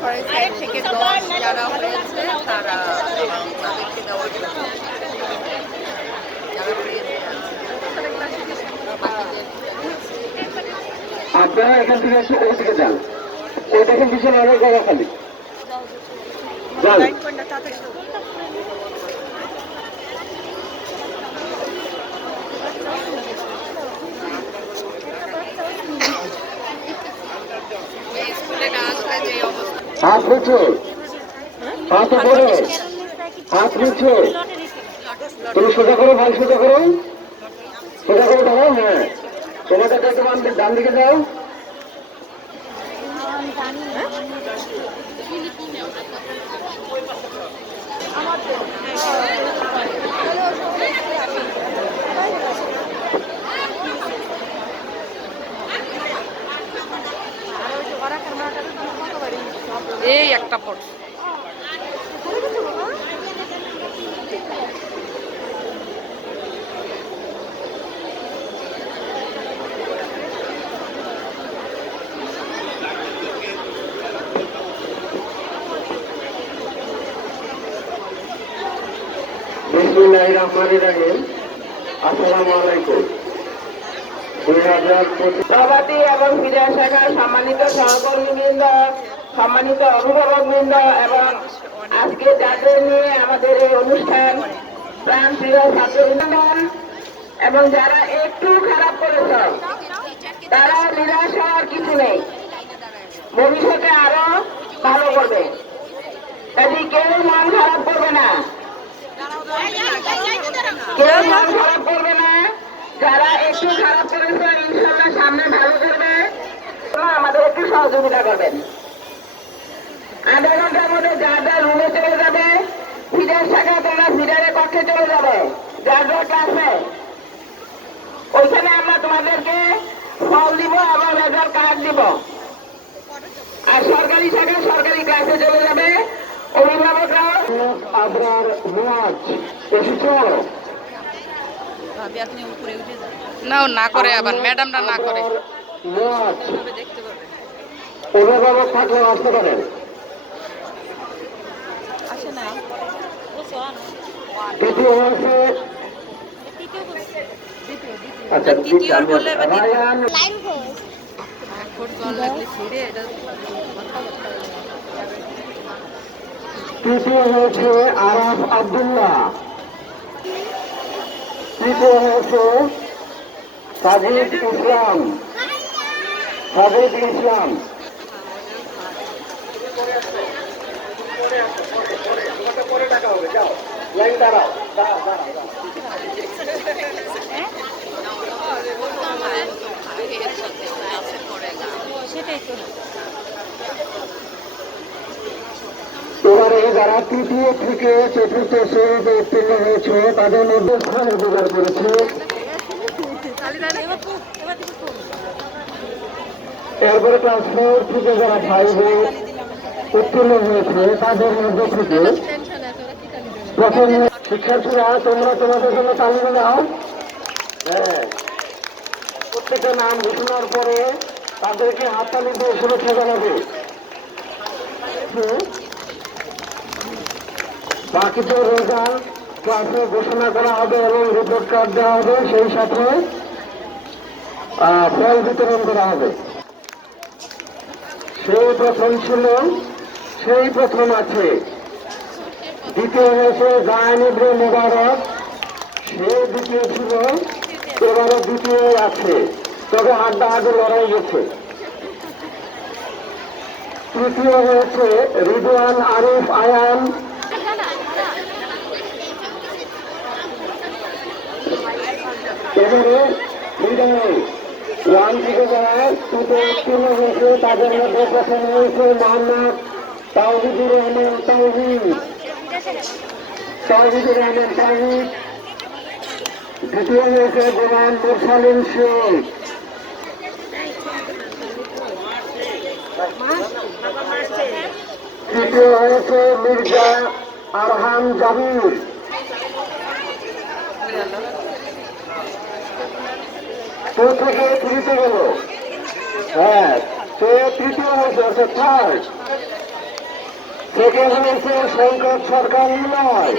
করেন সাইড থেকে 10 যারা হয়েছে তারা তাদেরকে দেওয়ার জন্য যারা পেয়েছে আপনারা এখান থেকে একটু ওই দিকে যান, ওই দেখেন পিছনে অনেক জায়গা খালি যান। স্কুলে না আসলে যে অবস্থা হাত নিচে, হাত উপরে, হাত নিচে, তুমি সোজা করো, ভাই সোজা করো, সোজা করে দাঁড়াও। হ্যাঁ, তোমাদের একটু ডান দিকে যাও। এই একটা পর বিসমিল্লাহির রহমানির রহিম। আসসালামু আলাইকুম। 2025 সভাপতি এবং ক্রীড়া শাখার সম্মানিত সহকর্মীবৃন্দ, সম্মানিত অভিভাবকবৃন্দ এবং আজকে যাদের নিয়ে আমাদের এই অনুষ্ঠান প্রাণপ্রিয় ছাত্রবৃন্দ এবং যারা একটু খারাপ করেছ তারা নিরাশ হওয়ার কিছু নেই, ভবিষ্যতে আরো ভালো করবে। কাজে কেউ মন খারাপ করবে না, কেউ মন খারাপ করবে না। যারা একটু খারাপ করেছে ইনশাল্লাহ সামনে ভালো করবে, আমাদের একটু সহযোগিতা করবেন। আধা ঘন্টার মধ্যে যার যার রুমে চলে যাবে, ফিডার শাখা তোমরা ফিডারের কক্ষে চলে যাবে, যার যার ক্লাসে ওইখানে আমরা তোমাদেরকে ফল দিব এবং রেজাল্ট কার্ড দিব। আর সরকারি শাখা সরকারি ক্লাসে চলে যাবে। অভিভাবকরা আবরার মুয়াজ এসেছো? আপনি উপরে উঠে যান না করে আবার ম্যাডামরা না করে মুয়াজ দেখতে পারবেন। অভিভাবক থাকলে আসতে পারেন। আসে না দ্বিতীয় হয়েছে, আচ্ছা তৃতীয় বলে রায়ান। তৃতীয় হয়েছে আরাফ আব্দুল্লাহ। তৃতীয় হয়েছে সাজিদ ইসলাম। সাজিদ ইসলাম। পরে টাকা হবে, যাও লাইন দাঁড়াও, এবারে যারা তৃতীয় থেকে চতুর্থ শ্রেণীতে উত্তীর্ণ হয়েছে তাদের মধ্যে স্থান অধিকার করেছে। এরপরে ক্লাস 4 থেকে যারা 5-এ উত্তীর্ণ হয়েছে তাদের মধ্যে থেকে প্রথম শিক্ষার্থীরা তোমরা তোমাদের জন্য তালিকা দাও। হ্যাঁ, প্রত্যেকের নাম ঘোষণার পরে তাদেরকে হাততালি দিয়ে শুভেচ্ছা জানাবে। বাকিদের রেজাল্ট ক্লাসে ঘোষণা করা হবে এবং রিপোর্ট কার্ড দেওয়া হবে, সেই সাথে ফল বিতরণ করা হবে। সেই প্রথম ছিল, সেই প্রথম আছে। দ্বিতীয় হয়েছে জায়ান ইবনে মুবারক, সে দ্বিতীয় ছিল, এবারে দ্বিতীয় আছে, তবে হাড্ডাহাড্ডি লড়াই গেছে। তৃতীয় হয়েছে রিদওয়ান আরিফ আয়ান। এবারে বিদায় 1 থেকে যারা উত্তীর্ণ হয়েছে তাদের মধ্যে প্রথম হয়েছে মোহাম্মদ তাওহিদুর রহমান তাওহিদ। তাওহিদুর রহমান তাওহিদ। দ্বিতীয় হয়েছে গোলাম মুরসালিম শেখ। তৃতীয় হয়েছে মির্জা আরহাম জাহির। টু থেকে থ্রিতে গেল। হ্যাঁ, সে তৃতীয় হয়েছে, থার্ড। সেকেন্ড হয়েছে সৈকত সরকার নিলয়।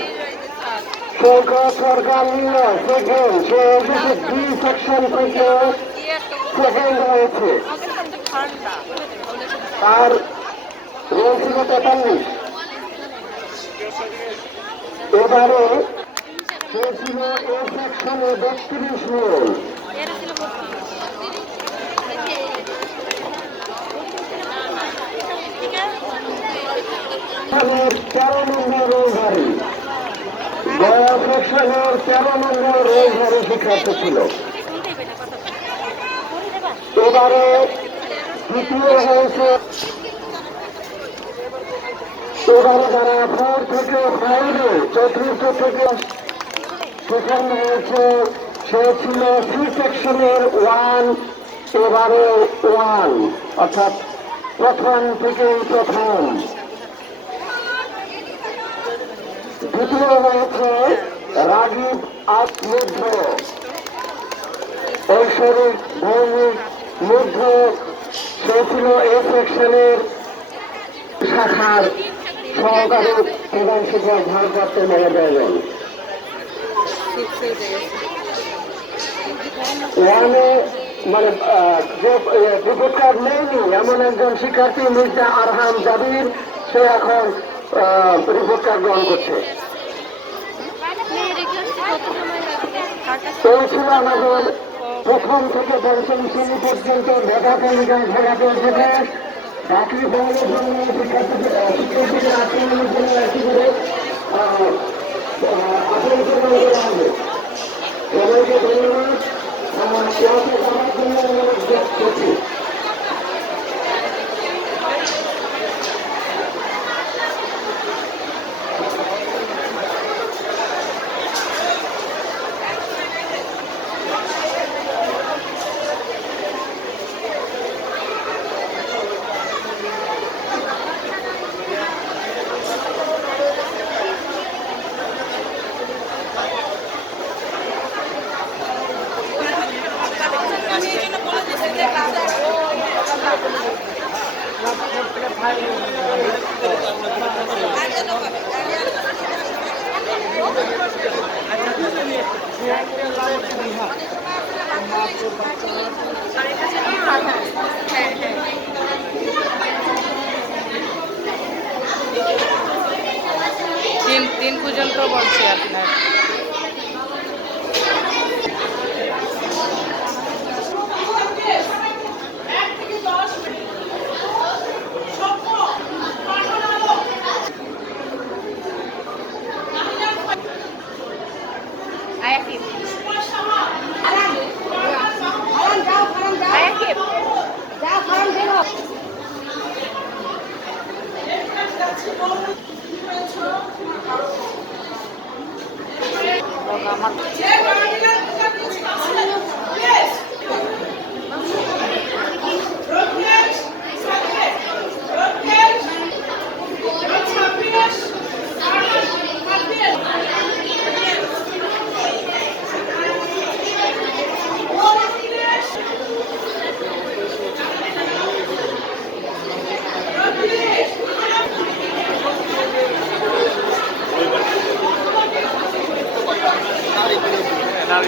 সৈকত সরকার নিলয় সেকেন্ড, সে এসেছে ডি সেকশন থেকে সেকেন্ড হয়েছে। তার রোল ছিল 43। এবারে সে ছিল এ সেকশনে 32 রোল। সেকশনের 13 নম্বর রোলধারী, গয়া সেকশনের 13 নম্বর রোলধারী শিক্ষার্থী ছিল। এবারে দ্বিতীয় হয়েছে, এবারে যারা 4 থেকে 5-এ চতুর্থ থেকে সেখানে হয়েছে, সে ছিল সি সেকশনের 1, এবারে 1, অর্থাৎ প্রথম থেকে প্রথম। দ্বিতীয় হয়েছে রাগিব আত্মুদ্ধ, ঐশ্বরিক ভৌমিক মুগ্ধ, সে ছিল এ সেকশনের শাখার সহকারী প্রধান শিক্ষক ভারপ্রাপ্ত মহোদয়গণ। ওয়ানে মানে রিপোর্ট কার্ড নেয়নি এমন একজন শিক্ষার্থী মির্জা আরহাম জাবির, সে এখন রিপোর্ট কার্ড গ্রহণ করছে। এই ছিল আমাদের প্রথম থেকে পঞ্চম শ্রেণী পর্যন্ত মেধা তালিকা ঘোরা চলছে। বাকি বঙ্গের জন্য শিক্ষার্থীদের আচরণের জন্য একটি করে আচরণ আসবে। সবাইকে ধন্যবাদ। ক্লাসে যাওয়ার জন্য অনুরোধ করছি। তিন পর্যন্ত বলছি আপনার। Now,